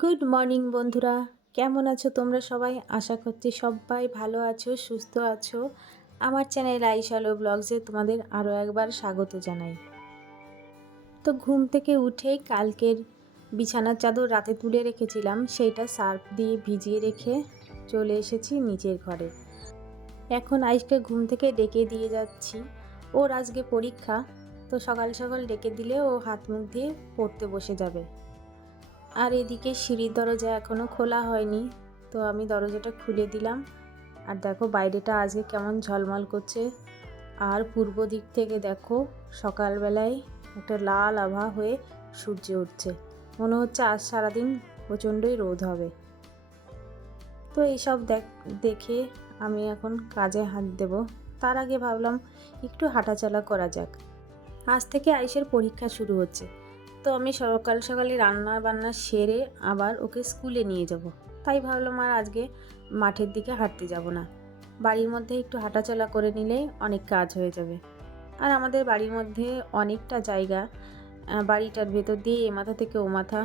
Good morning বন্ধুরা, কেমন আছো তোমরা সবাই? আশা করছি সবাই ভালো আছো, সুস্থ আছো। আমার চ্যানেল আইশালো ব্লগসে তোমাদের আরও একবার স্বাগত জানাই। তো ঘুম থেকে উঠেই কালকের বিছানার চাদর রাতে তুলে রেখেছিলাম, সেইটা সার্ফ দিয়ে ভিজিয়ে রেখে চলে এসেছি নিচের ঘরে। এখন আইসকে ঘুম থেকে ডেকে দিয়ে যাচ্ছি। ওর আজকে পরীক্ষা, তো সকাল সকাল ডেকে দিলে ও হাত মুখ দিয়ে পড়তে বসে যাবে। আর এদিকে সিঁড়ির দরজা এখনও খোলা হয়নি, তো আমি দরজাটা খুলে দিলাম। আর দেখো বাইরেটা আজকে কেমন ঝলমল করছে। আর পূর্ব দিক থেকে দেখো সকালবেলায় একটা লাল আভা হয়ে সূর্য উঠছে। মনে হচ্ছে আজ সারাদিন প্রচণ্ডই রোদ হবে। তো এইসব দেখে আমি এখন কাজে হাত দেব। তার আগে ভাবলাম একটু হাঁটাচলা করা যাক। আজ থেকে আইসের পরীক্ষা শুরু হচ্ছে, তো আমি সকাল সকালে রান্না বান্না সেরে আবার ওকে স্কুলে নিয়ে যাব। তাই ভাবলাম আর আজকে মাঠের দিকে হাঁটতে যাব না, বাড়ির মধ্যে একটু হাঁটাচলা করে নিলেই অনেক কাজ হয়ে যাবে। আর আমাদের বাড়ির মধ্যে অনেকটা জায়গা, বাড়িটার ভেতর দিয়ে এ মাথা থেকে ও মাথা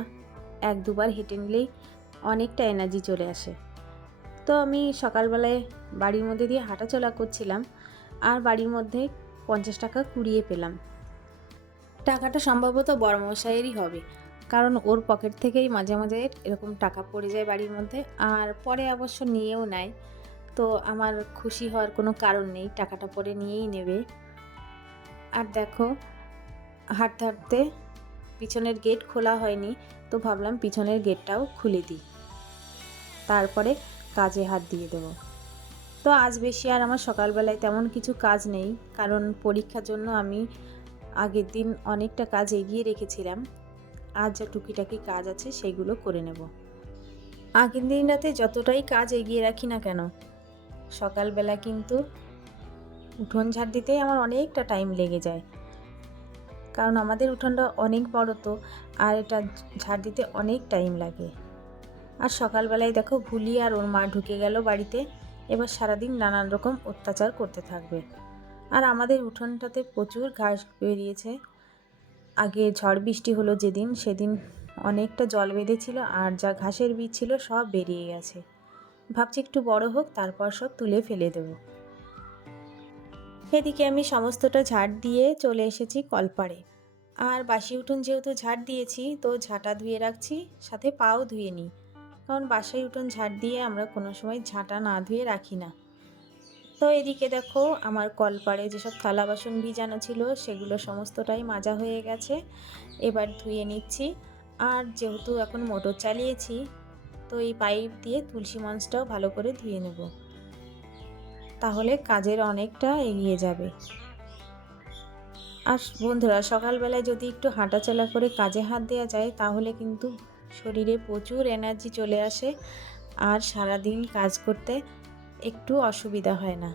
এক দুবার হেঁটে নিলেই অনেকটা এনার্জি চলে আসে। তো আমি সকালবেলায় বাড়ির মধ্যে দিয়ে হাঁটাচলা করছিলাম, আর বাড়ির মধ্যে 50 টাকা কুড়িয়ে পেলাম। টাকাটা সম্ভবত বড়মশাইয়েরই হবে, কারণ ওর পকেট থেকেই মাঝে মাঝে এরকম টাকা পড়ে যায় বাড়ির মধ্যে, আর পরে অবশ্য নিয়েও নেয়। তো আমার খুশি হওয়ার কোনো কারণ নেই, টাকাটা পরে নিয়েই নেবে। আর দেখো হাঁটতে হাঁটতে পিছনের গেট খোলা হয়নি, তো ভাবলাম পিছনের গেটটাও খুলে দিই, তারপরে কাজে হাত দিয়ে দেবো। তো আজ বেশি আর আমার সকালবেলায় তেমন কিছু কাজ নেই, কারণ পরীক্ষার জন্য আমি আগের দিন অনেকটা কাজ এগিয়ে রেখেছিলাম। আজ যা টুকিটাকি কাজ আছে সেগুলো করে নেব। আগের দিন রাতে যতটাই কাজ এগিয়ে রাখি না কেন, সকালবেলা কিন্তু উঠোন ঝাড় দিতেই আমার অনেকটা টাইম লেগে যায়, কারণ আমাদের উঠোনটা অনেক বড়, তো আর এটা ঝাড় দিতে অনেক টাইম লাগে। আর সকালবেলায় দেখো ভুলি আর ওর মা ঢুকে গেল বাড়িতে, এবার সারাদিন নানান রকম অত্যাচার করতে থাকবে। আর আমাদের উঠোনটাতে প্রচুর ঘাস বেরিয়েছে। আগে ঝড় বৃষ্টি হলো যেদিন, সেদিন অনেকটা জল বেঁধেছিল, আর যা ঘাসের বীজ ছিল সব বেরিয়ে গেছে। ভাবছি একটু বড় হোক, তারপর সব তুলে ফেলে দেব। এদিকে আমি সমস্তটা ঝাড় দিয়ে চলে এসেছি কলপাড়ে। আর বাসি উঠোন যেহেতু ঝাড় দিয়েছি, তো ঝাঁটা ধুয়ে রাখছি, সাথে পাও ধুয়ে নিই, কারণ বাসায় উঠোন ঝাড় দিয়ে আমরা কোনো সময় ঝাঁটা না ধুয়ে রাখি না। তো এদিকে দেখো আমার কলপাড়ে যেসব থালা বাসন ভিজানো ছিল সেগুলো সমস্তটাই মাজা হয়ে গেছে, এবার ধুয়ে নিচ্ছি। আর যেহেতু এখন মোটর চালিয়েছি, তো এই পাইপ দিয়ে তুলসী মঞ্চটাও ভালো করে ধুয়ে নেব, তাহলে কাজের অনেকটা এগিয়ে যাবে। আর বন্ধুরা, সকালবেলায় যদি একটু হাঁটাচলা করে কাজে হাত দেওয়া যায়, তাহলে কিন্তু শরীরে প্রচুর এনার্জি চলে আসে, আর সারাদিন কাজ করতে একটু অসুবিধা হয় না।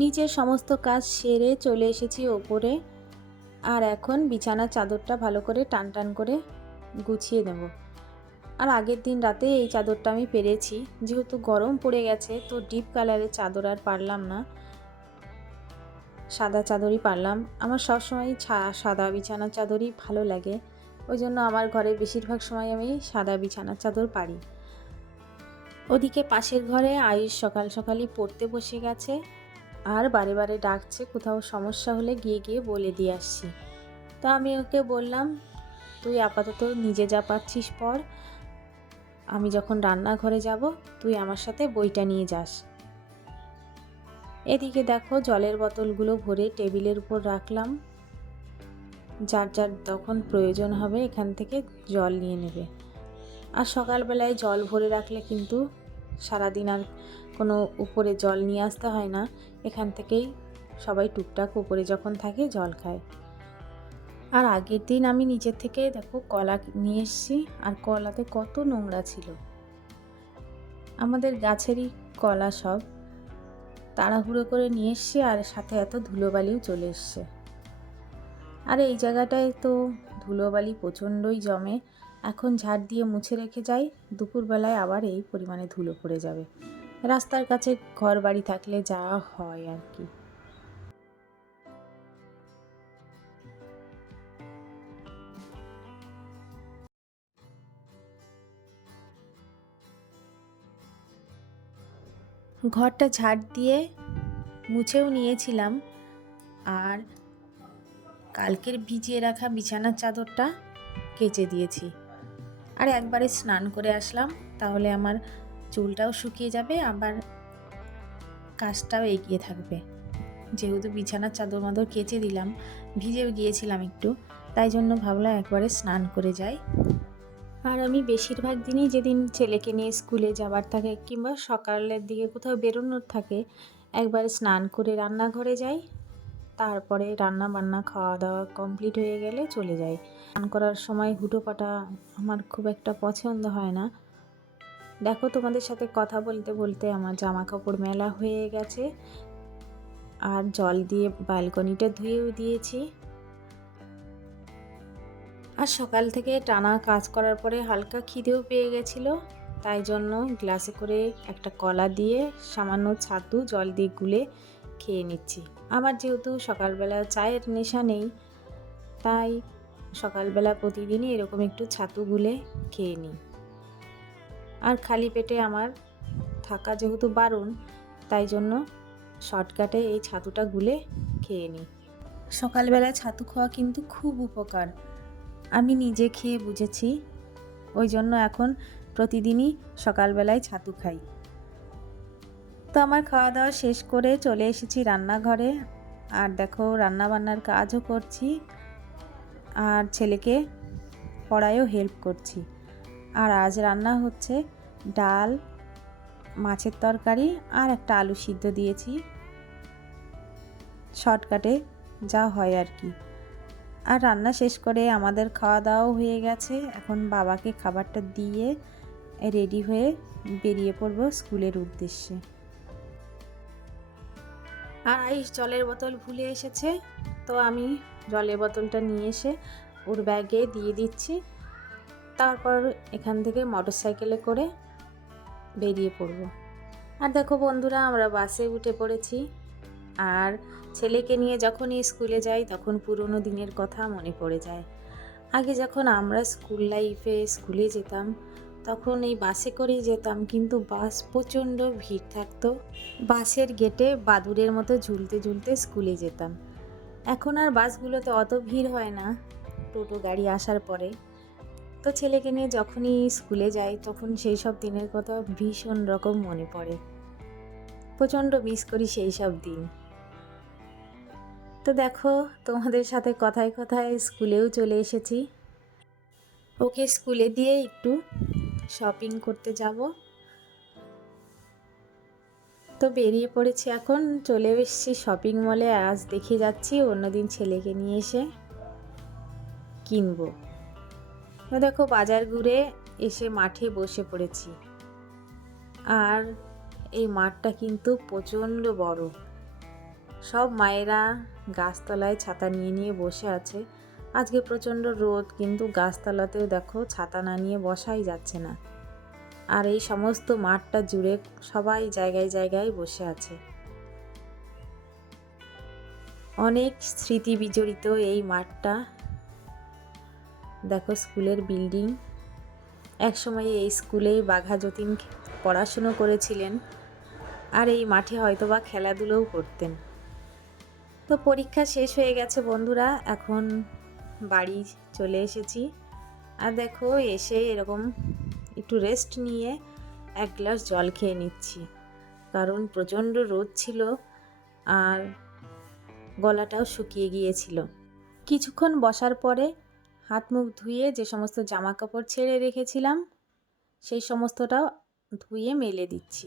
নিচের সমস্ত কাজ সেরে চলে এসেছি ওপরে, আর এখন বিছানার চাদরটা ভালো করে টান টান করে গুছিয়ে নেব। আর আগের দিন রাতে এই চাদরটা আমি পেরেছি, যেহেতু গরম পড়ে গেছে, তো ডিপ কালারের চাদর আর পারলাম না, সাদা চাদরই পারলাম। আমার সবসময় সাদা বিছানার চাদরই ভালো লাগে, ওই জন্য আমার ঘরে বেশিরভাগ সময় আমি সাদা বিছানার চাদর পারি। ওদিকে পাশের ঘরে আয়ুষ সকাল সকালই পড়তে বসে গেছে, আর বারে বারে ডাকছে, কোথাও সমস্যা হলে গিয়ে গিয়ে বলে দিয়ে আসছি। তো আমি ওকে বললাম, তুই আপাতত নিজে যা পারছিস পড়, আমি যখন রান্নাঘরে যাব তুই আমার সাথে বইটা নিয়ে যাস। এদিকে দেখো জলের বোতলগুলো ভরে টেবিলের উপর রাখলাম, যার যার তখন প্রয়োজন হবে এখান থেকে জল নিয়ে নেবে। আর সকালবেলায় জল ভরে রাখলে কিন্তু সারাদিন আর কোনো উপরে জল নিয়ে আসতে হয় না, এখান থেকেই সবাই টুকটাক উপরে যখন থাকে জল খায়। আর আগের দিন আমি নিচের থেকে দেখো কলা নিয়ে এসেছি, আর কলাতে কত নোংরা ছিল। আমাদের গাছেরই কলা সব, তাড়াহুড়ো করে নিয়ে এসছি, আর সাথে এত ধুলোবালিও চলে এসছে। আর এই জায়গাটায় তো ধুলোবালি প্রচণ্ডই জমে। এখন ঝাড় দিয়ে মুছে রেখে যাই, দুপুরবেলায় আবার এই পরিমাণে ধুলো পড়ে যাবে। রাস্তার কাছে ঘর বাড়ি থাকলে যা হয় আর কি। ঘরটা ঝাড় দিয়ে মুছেও নিয়েছিলাম, আর কালকের ভিজিয়ে রাখা বিছানার চাদরটা কেচে দিয়েছি। আর একবারে স্নান করে আসলাম, তাহলে আমার চুলটাও শুকিয়ে যাবে, আবার কাজটাও এগিয়ে থাকবে। যেহেতু বিছানার চাদর মাদর কেচে দিলাম, ভিজেও গিয়েছিলাম একটু, তাই জন্য ভাবলাম একবারে স্নান করে যাই। আর আমি বেশিরভাগ দিনই যেদিন ছেলেকে নিয়ে স্কুলে যাবার থাকে কিংবা সকালের দিকে কোথাও বেরোনোর থাকে, একবারে স্নান করে রান্নাঘরে যাই, তারপরে রান্না বান্না খাওয়া দাওয়া কমপ্লিট হয়ে গেলে চলে যাই। স্নান করার সময় হুটোপাটা আমার খুব একটা পছন্দ হয় না। দেখো, তোমাদের সাথে কথা বলতে বলতে আমার জামা কাপড় মেলা হয়ে গেছে, আর জল দিয়ে ব্যালকনিটা ধুয়েও দিয়েছি। আর সকাল থেকে টানা কাজ করার পরে হালকা খিদেও পেয়ে গেছিলো, তাই জন্য গ্লাসে করে একটা কলা দিয়ে সামান্য ছাতু জল দিয়ে গুলে খেয়ে নিচ্ছি। আমার যেহেতু সকালবেলা চায়ের নেশা নেই, তাই সকালবেলা প্রতিদিনই এরকম একটু ছাতু গুলে খেয়ে নিই। আর খালি পেটে আমার থাকা যেহেতু বারণ, তাই জন্য শর্টকাটে এই ছাতুটা গুলে খেয়ে নিই। সকালবেলা ছাতু খাওয়া কিন্তু খুব উপকার, আমি নিজে খেয়ে বুঝেছি। ওই জন্য এখন প্রতিদিনই সকালবেলায় ছাতু খাই। তো আমার খাওয়া দাওয়া শেষ করে চলে এসেছি রান্নাঘরে, আর দেখো রান্না বান্নার কাজও করছি, আর ছেলেকে পড়ায়ও হেল্প করছি। আর আজ রান্না হচ্ছে ডাল, মাছের তরকারি আর একটা আলু সিদ্ধ দিয়েছি, শর্টকাটে যা হয় আর কি। আর রান্না শেষ করে আমাদের খাওয়া দাওয়াও হয়ে গেছে। এখন বাবাকে খাবারটা দিয়ে রেডি হয়ে বেরিয়ে পড়ব স্কুলের উদ্দেশ্যে। আর আইস জলের বোতল ভুলে এসেছে, তো আমি জলের বোতলটা নিয়ে এসে ওর ব্যাগে দিয়ে দিচ্ছি। তারপর এখান থেকে মোটরসাইকেলে করে বেরিয়ে পড়ব। আর দেখো বন্ধুরা, আমরা বাসে উঠে পড়েছি। আর ছেলেকে নিয়ে যখনই স্কুলে যাই তখন পুরনো দিনের কথা মনে পড়ে যায়। আগে যখন আমরা স্কুল লাইফে স্কুলে যেতাম তখন এই বাসে করেই যেতাম, কিন্তু বাস প্রচণ্ড ভিড় থাকতো। বাসের গেটে বাদুড়ের মতো ঝুলতে ঝুলতে স্কুলে যেতাম। এখন আর বাসগুলোতে অত ভিড় হয় না, টোটো গাড়ি আসার পরে। তো ছেলেকে নিয়ে যখনই স্কুলে যাই তখন সেই সব দিনের কথা ভীষণ রকম মনে পড়ে, প্রচণ্ড মিস করি সেই সব দিন। তো দেখো, তোমাদের সাথে কথায় কথায় স্কুলেও চলে এসেছি। ওকে স্কুলে দিয়ে একটু শপিং করতে যাব। তো বেরিয়ে পড়েছি, এখন চলে এসেছি শপিং মলে। আজ দেখে যাচ্ছি, অন্যদিন ছেলেকে নিয়ে এসে কিনবো। তো দেখো, বাজার ঘুরে এসে মাঠে বসে পড়েছি। আর এই মাঠটা কিন্তু প্রচণ্ড বড়। সব মায়েরা গাছতলায় ছাতা নিয়ে নিয়ে বসে আছে। আজকে প্রচণ্ড রোদ, কিন্তু গাছতলাতেও দেখো ছাতা না নিয়ে বসাই যাচ্ছে না। আর এই সমস্ত মাঠটা জুড়ে সবাই জায়গায় জায়গায় বসে আছে। অনেক স্মৃতি বিজড়িত এই মাঠটা। দেখো স্কুলের বিল্ডিং, একসময় এই স্কুলেই বাঘা যতীন পড়াশুনো করেছিলেন, আর এই মাঠে হয়তোবা খেলাধুলোও করতেন। তো পরীক্ষা শেষ হয়ে গেছে বন্ধুরা, এখন বাড়ি চলে এসেছি। আর দেখো এসে এরকম একটু রেস্ট নিয়ে এক গ্লাস জল খেয়ে নিচ্ছি, কারণ প্রচণ্ড রোদ ছিল আর গলাটাও শুকিয়ে গিয়েছিল। কিছুক্ষণ বসার পরে হাত মুখ ধুয়ে যে সমস্ত জামা কাপড় ছেড়ে রেখেছিলাম সেই সমস্তটাও ধুয়ে মেলে দিচ্ছি,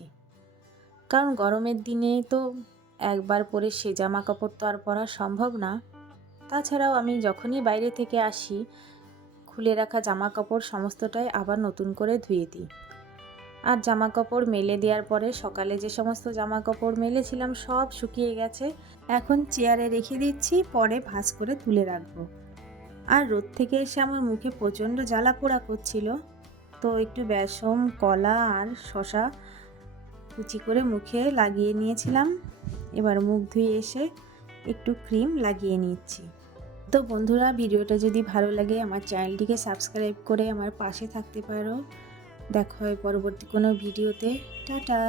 কারণ গরমের দিনে তো একবার পরে সে জামা কাপড় তো আর পরা সম্ভব না। তাছাড়াও আমি যখনই বাইরে থেকে আসি খুলে রাখা জামা কাপড় সমস্তটাই আবার নতুন করে ধুয়ে দিই। আর জামা কাপড় মেলে দেওয়ার পরে সকালে যে সমস্ত জামা কাপড় মেলেছিলাম সব শুকিয়ে গেছে, এখন চেয়ারে রেখে দিচ্ছি, পরে ভাঁজ করে তুলে রাখবো। আর রোদ থেকে এসে আমার মুখে প্রচণ্ড জ্বালা পোড়া করছিল, তো একটু বেসন, কলা আর শশা কুচি করে মুখে লাগিয়ে নিয়েছিলাম। এবার মুখ ধুয়ে এসে একটু ক্রিম লাগিয়ে নিচ্ছি। তো বন্ধুরা, ভিডিওটা যদি ভালো লাগে আমার চ্যানেলটিকে সাবস্ক্রাইব করে আমার পাশে থাকতে পারো। দেখা হয় পরবর্তী কোনো ভিডিওতে। টাটা।